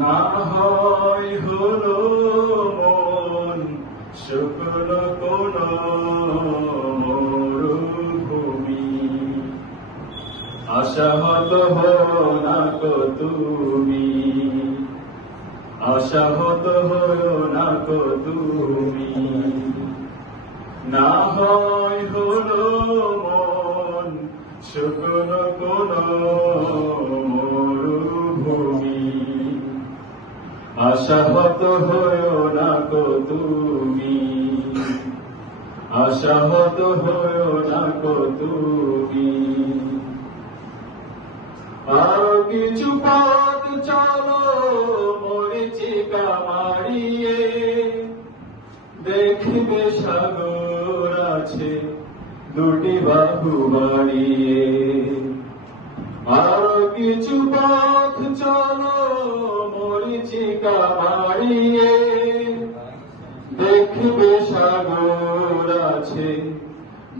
না হয় হলো মন শুকল কোন মরুভূমি। আশাহত না কো তুমি, আশাহত হো না কো তুমি। আশাহত হয়েও না কো তুমি। আশাহত হয়েও না কো তুমি। আর কিছু পথ চলো মরিচিকা মারিয়ে দেখবে সাগর আছে দুটি বাহু বাড়িয়ে। আর কিছু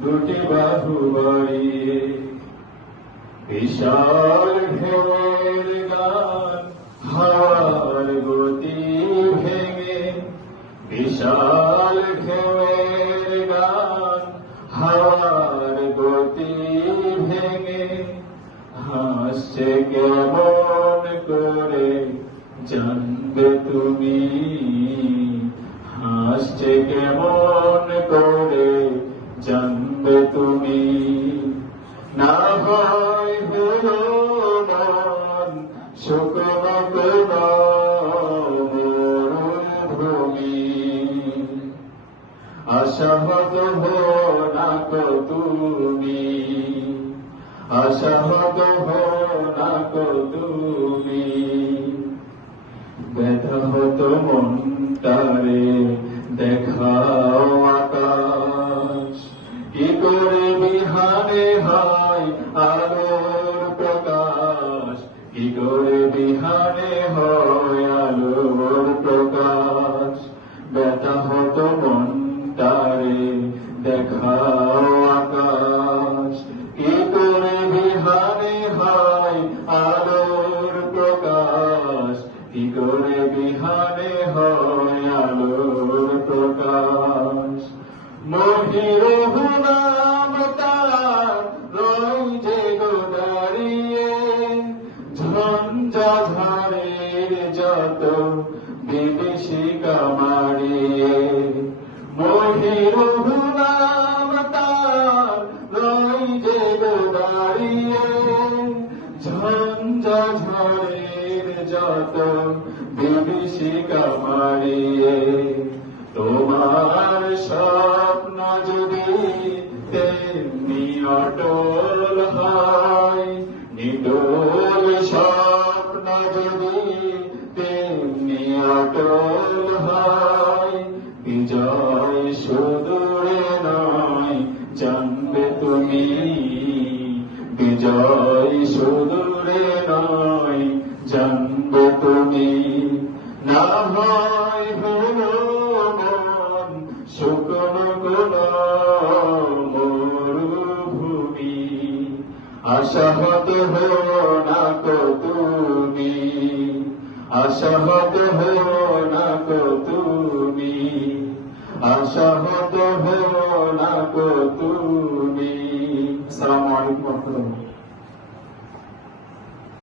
দুটি বাহু বাড়িয়ে বিশাল ঢেউয়ের গান গতি ভেঙে। বিশাল ঢেউয়ের গান, হাওয়ার গতি ভেঙে। হাসছে কেমন করে জানবে তুমি? হাসছে কেমন আশাহত হো না কো তুমি আশাহত হো না কো তুমি ব্যথা হতো মনটারে দেখাও আকাশ, কি করে বিহানে হয় প্রকাশ কি করে বিহানে হয় আলোর প্রকাশ। ব্যথা হতো মনটারে দেখাও ঝঞ্ঝা যত বিভীষিকা মারিয়ে মহির নাম তার রই যে দাঁড়িয়ে ঝঞ্ঝা ঝড়ের যত বিভীষিকা মারিয়ে তোমার স্বপ্ন বিজয় সুদূরে নয় জানবে তুমি। না হয় হলো মন শুকনো কোন মরুভূমি। আশাহত হো না কো তুমি। আশাহত হো না কো তুমি। আশাহত